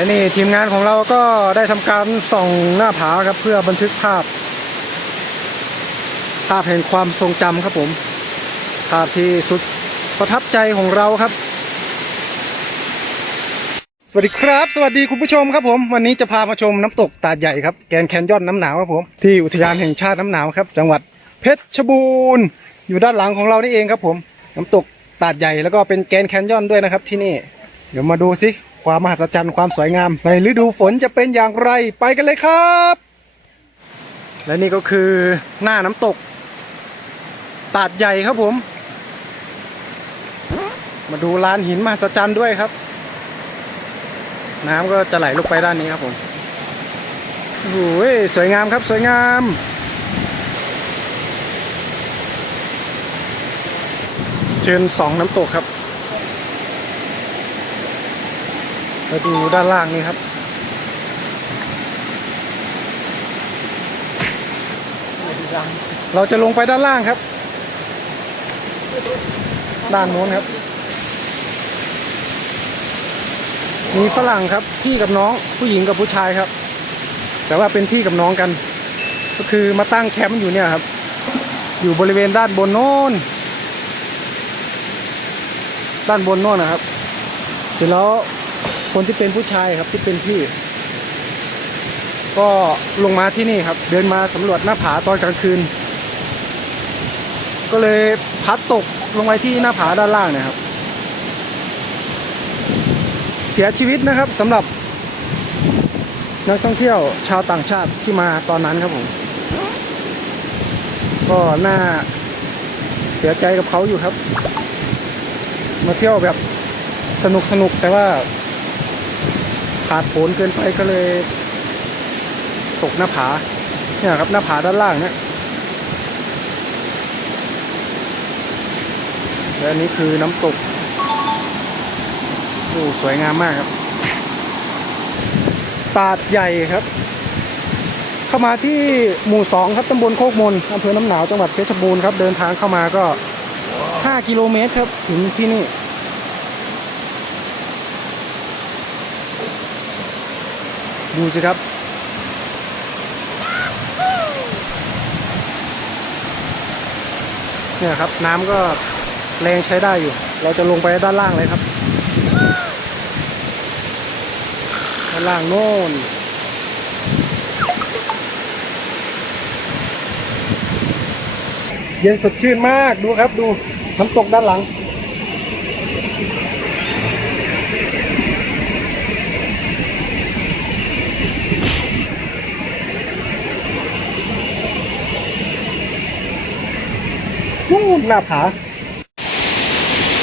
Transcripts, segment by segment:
และนี่ทีมงานของเราก็ได้ทำการส่องหน้าผาครับเพื่อบันทึกภาพ ภาพแห่งความทรงจำครับผม ภาพที่สุดประทับใจของเราครับ สวัสดีครับ สวัสดีคุณผู้ชมครับผม วันนี้จะพามาชมน้ำตกตาดใหญ่ครับแกนแคนยอนน้ำหนาวครับผม ที่อุทยานแห่งชาติน้ำหนาวครับ จังหวัดเพชรบูรณ์อยู่ด้านหลังของเรานี่เองครับผม น้ำตกตาดใหญ่แล้วก็เป็นแกนแคนยอนด้วยนะครับที่นี่ เดี๋ยวมาดูสิ ความมหัศจรรย์ความสวยงาม ในฤดูฝนจะเป็นอย่างไรไปกันเลยครับ และนี่ก็คือหน้าน้ำตก ตาดใหญ่ครับผม มาดูลานหินมหัศจรรย์ด้วยครับ น้ำก็จะไหลลงไปด้านนี้ครับผมโอ้โหสวยงามครับสวยงามเชิญสองน้ำตกครับ มาดูด้านล่างนี่ครับ เราจะลงไปด้านล่างครับ ด้านโน้นครับ มีฝรั่งครับ พี่กับน้องผู้หญิงกับผู้ชายครับ แต่ว่าเป็นพี่กับน้องกัน ก็คือมาตั้งแคมป์อยู่เนี่ยครับ อยู่บริเวณด้านบนโน้น ด้านบนโน้นนะครับ เสร็จแล้ว คนที่เป็นผู้ชายครับที่เป็นพี่ ก็ลงมาที่นี่ครับ เดินมาสำรวจหน้าผาตอนกลางคืน ก็เลยพัดตกลงไปที่หน้าผาด้านล่างเนะครับ เสียชีวิตนะครับสำหรับ นักท่องเที่ยวชาวต่างชาติที่มาตอนนั้นครับผมก็น่าเสียใจกับเขาอยู่ครับ มาเที่ยวแบบสนุกสนุกแต่ว่า ขาดผลเกินไปก็เลย ตกหน้าผาเนี่ยครับหน้าผาด้านล่างเนี่ยและอันนี้คือน้ำตกโอ้สวยงามมากครับ ตาดใหญ่ครับ เข้ามาที่หมู่สองครับตำบลโคกมนอำเภอน้ำหนาวจังหวัดเพชรบูรณ์ครับ เดินทางเข้ามาก็ 5 กิโลเมตรครับ ถึงที่นี่ ดูสิครับ เนี่ยครับน้ำก็แรงใช้ได้อยู่ เราจะลงไปด้านล่างเลยครับด้านล่างโน่นเย็นสดชื่นมากดูครับดูน้ำตกด้านหลัง นู่นหน้าผา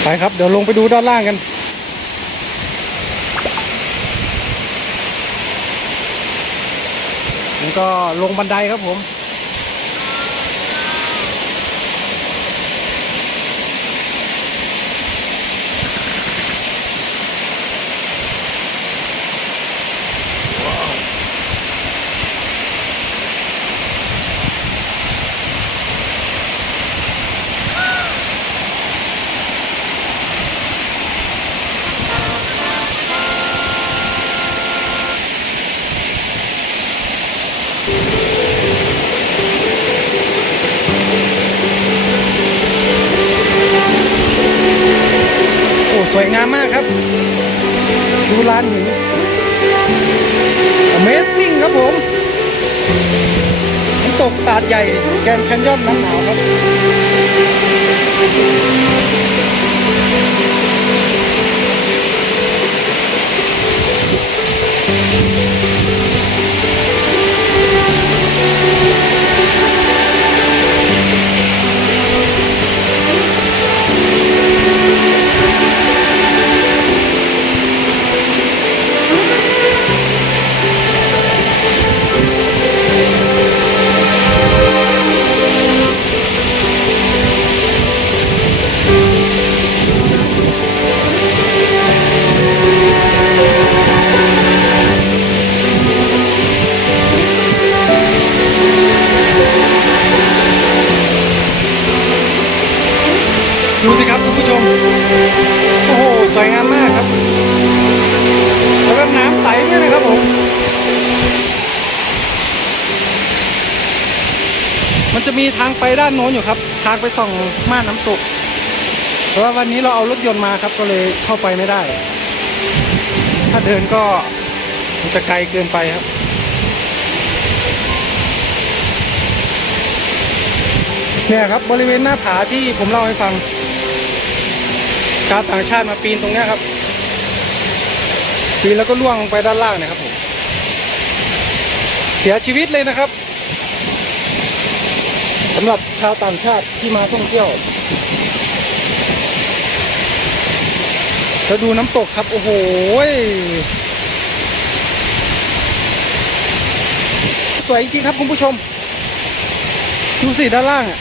ไปครับ เดี๋ยวลงไปดูด้านล่างกัน แล้วก็ลงบันไดครับผม วยงามมากครับ ดูลานหิน Amazing ครับผมน้ำตกตาดใหญ่แกนแคนยอนน้ำหนาวครับันจะมีทางไปด้านโน้นอยู่ครับ ทางไปส่องม่านน้ำตกเพราะว่าวันนี้เราเอารถยนต์มาครับ ก็เลยเข้าไปไม่ได้ ถ้าเดินก็มันจะไกลเกินไปครับเนี่ยครับบริเวณหน้าผาที่ผมเล่าให้ฟังชาวต่างชาติมาปีนตรงนี้ครับ ปีนแล้วก็ล่วงลงไปด้านล่างเนะครับผมเสียชีวิตเลยนะครับ สำหรับชาวต่างชาติที่มาท่องเที่ยวแล้วดูน้ำตกครับ โอ้โหสวยจริงครับคุณผู้ชม ดูสิด้านล่างอะ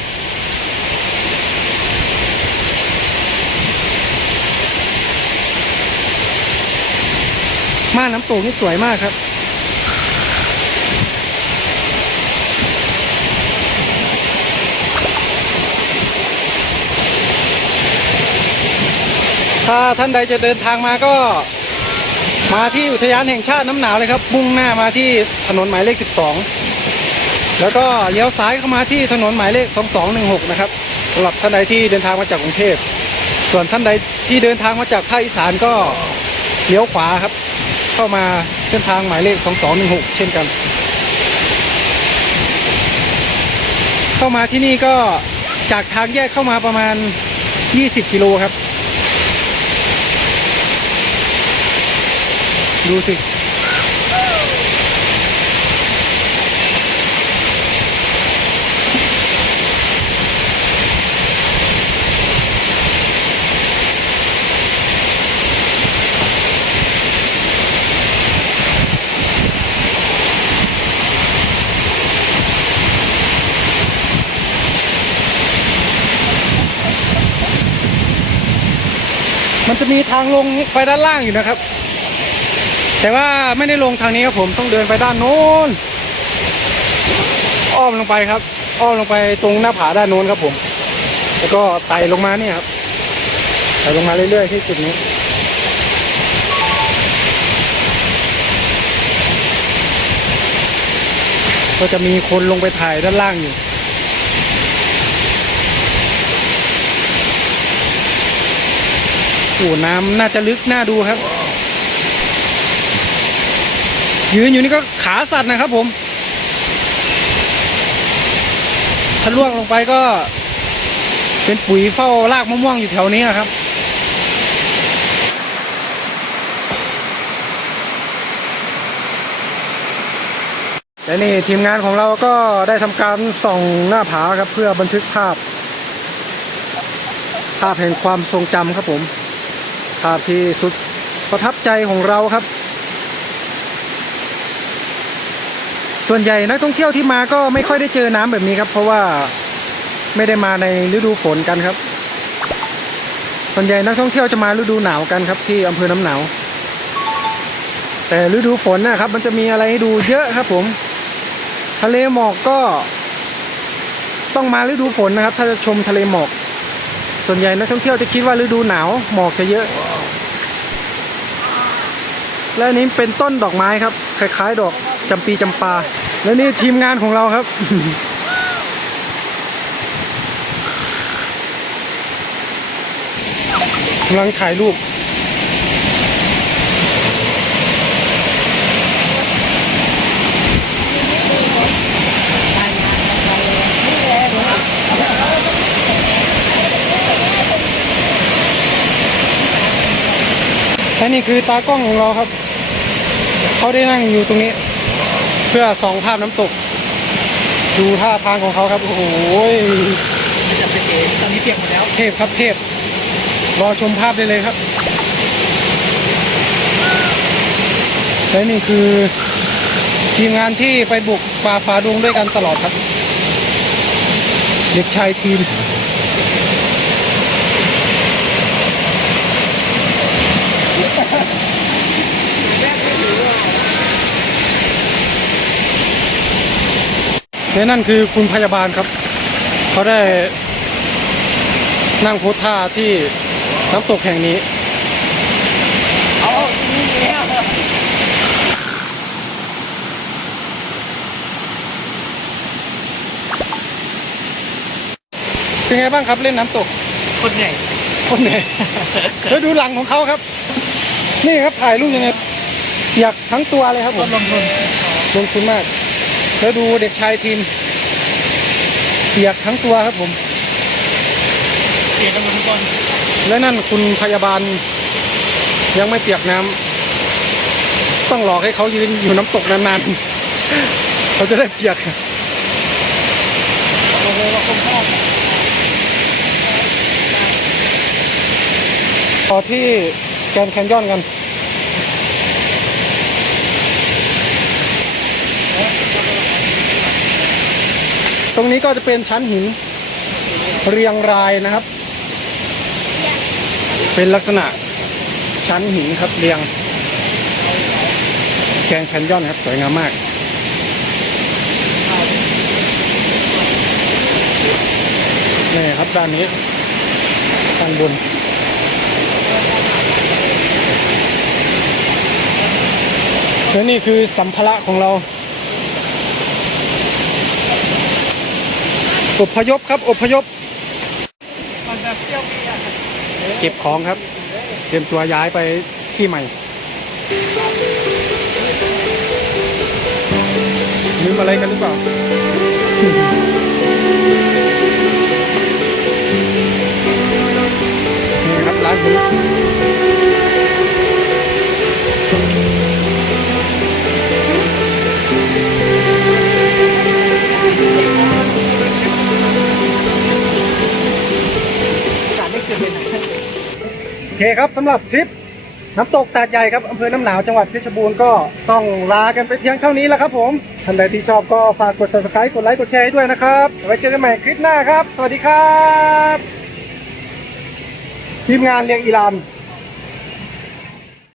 ม่านน้ำตกนี่สวยมากครับ ถ้าท่านใดจะเดินทางมาก็ มาที่อุทยานแห่งชาติน้ำหนาวเลยครับ มุ่งหน้ามาที่ถนนหมายเลข 12 แล้วก็เลี้ยวซ้ายเข้ามาที่ถนนหมายเลข 2216 นะครับสำหรับท่านใดที่เดินทางมาจากกรุงเทพ ส่วนท่านใดที่เดินทางมาจากภาคอีสานก็เลี้ยวขวาครับ เข้ามาเส้นทางหมายเลข 2216 เช่นกัน เข้ามาที่นี่ก็จากทางแยกเข้ามาประมาณ 20 กิโลครับ ดูสิ มันจะมีทางลงไปด้านล่างอยู่นะครับ แต่ว่าไม่ได้ลงทางนี้ครับผมต้องเดินไปด้านโน้น อ้อมลงไปครับ อ้อมลงไปตรงหน้าผาด้านโน้นครับผม แล้วก็ไต่ลงมาเนี่ยครับไต่ลงมาเรื่อยๆที่จุดนี้ก็จะมีคนลงไปถ่ายด้านล่างอยู่ โอ้น้ำน่าจะลึกน่าดูครับ ยืนอยู่นี่ก็ขาสั่นนะครับผม ถ้าล่วงลงไปก็ เป็นปุ๋ยเฝ้ารากมะม่วงอยู่แถวนี้อะครับและนี่ทีมงานของเราก็ได้ทำการส่องหน้าผาครับเพื่อบันทึกภาพ ภาพแห่งความทรงจำครับผม ภาพที่สุดประทับใจของเราครับ ส่วนใหญ่นักท่องเที่ยวที่มาก็ไม่ค่อยได้เจอน้ำแบบนี้ครับ เพราะว่าไม่ได้มาในฤดูฝนกันครับ ส่วนใหญ่นักท่องเที่ยวจะมาฤดูหนาวกันครับ ที่อำเภอน้ำหนาว แต่ฤดูฝนนะครับ มันจะมีอะไรให้ดูเยอะครับ ผม ทะเลหมอกก็ ต้องมาฤดูฝนนะครับ ถ้าจะชมทะเลหมอก ส่วนใหญ่นักท่องเที่ยวจะคิดว่าฤดูหนาวหมอกจะเยอะ และนี้เป็นต้นดอกไม้ครับ คล้าย ๆ ดอก จำปีจำปา และนี่ทีมงานของเราครับ กำลังถ่ายรูปและนี่คือตากล้องของเราครับ เขาได้นั่งอยู่ตรงนี้ พื่อส่องภาพน้ำตก ดูท่าทางของเขาครับ โอ้โหจะเป็นเอตอนนี้เปียกหมดแล้ว เทพครับเทพ รอชมภาพได้เลยครับและนี่คือทีมงานที่ไปบุกป่าฝาดงด้วยกันตลอดครับ เด็กชายทีม และนั่นคือคุณพยาบาลครับ เขาได้นั่งโพสท่าที่น้ำตกแห่งนี้เอานี่เนี่ยนเป็นไงบ้างครับเล่นน้ำตก คนใหญ่คนไหนแล้วดูหลังของเขาครับ นี่ครับถ่ายรูปยังไงอยากทั้งตัวเลยครับผต้มนลงทุนลงทุนมาก แล้วดูเด็กชายทีมเปียกทั้งตัวครับผมเสียลงทุนก่อนและนั่นคุณพยาบาล ยังไม่เปียกน้ำต้องหลอกให้เขายืนอยู่น้ำตกนานๆเขาจะได้เปียกโอ้โหว่าคงชอบต่อที่แกรนด์แคนยอนกัน ตรงนี้ก็จะเป็นชั้นหินเรียงรายนะครับ เป็นลักษณะชั้นหินครับเรียง แกรนด์แคนยอนครับสวยงามมาก นี่ครับด้านนี้ด้านบนและนี่คือสัมภาระของเรา อพยพครับอพยพเที่ยบเก็บของครับ เตรียมตัวย้ายไปที่ใหม่ลืมอะไรกันหรือเปล่านี่ครับร้านผม เคครับสำหรับทริปน้ำตกตาดใหญ่ครับอำเภอน้ำหนาวจังหวัดเพชรบูรณ์ก็ต้องลากันไปเพียงเท่านี้แล้วครับผมท่านใดที่ชอบก็ฝากกด subscribe กดไลค์กดแชร์ให้ด้วยนะครับไว้เจอกันใหม่คลิปหน้าครับ สวัสดีครับ ทีมงานเรียงอีลาน